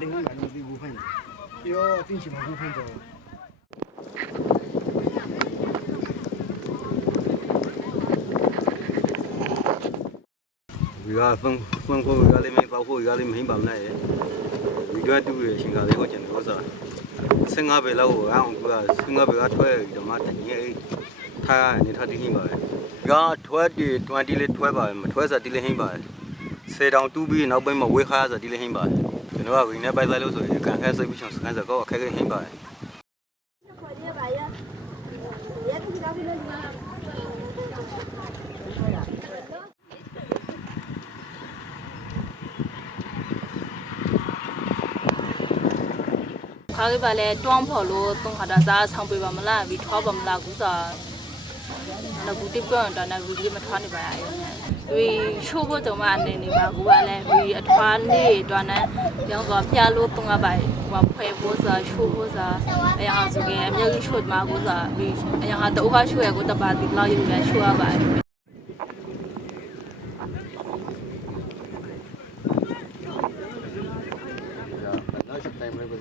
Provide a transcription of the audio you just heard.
တင်းကလည်းဒီဘူဖိုင်ပြောတင်းချင်မှာဘူဖိုင်တော့ဒီကဖုန်းဖုန်းကိုရလေးမင်းပေါ့ဖို့ရလေးမင်းပါမလားရဲ့ဒီကတူရဲ့ရှင်ကလေးကိုကျန်တော့စား15ပဲလောက်အောင်က15ပဲကထွဲဓမ္မတကြီးထားနေထားတိဟင်းပါပဲကထွဲတီ20လေးထွဲပါမထွဲစားတိလေးဟင်းပါ စေတောင်တူးပြီးနောက်ပိုင်းမှာဝေးခါစားတိလေးဟင်းပါကျွန်တော်ကဝင်းနေပိုက်လိုက်လို့ဆိုရင်ကန်ခဲစိတ်ပြီးဆောင်စကန်စကောအခက်ခဲဟင်းပါခါလေးပါလေတွန်းဖော်လို့သုံးခါတာစားဆောင်ပေးပါမလားပြီးထွားပါမလားကူစား တော့ဘူးတိပြောင်းတော့လည်းဘူးဒီမထွားနေပါရဲ့ဒီချိုးဖို့တုံးမအနေနေပါကူကလည်းဒီအထွားလေးတော့နဲ့ရောကပြလို့သုံးရပါဟိုဖွဲဖို့စားချိုးဖို့စားအရာဆိုကအမျိုးကြီးချိုးမှာကူစားပြီးအရာတော့ခါချိုးရကိုတပါတိလောက်ယူရချိုးရပါနောက်ချက်တိုင်းပဲပဲ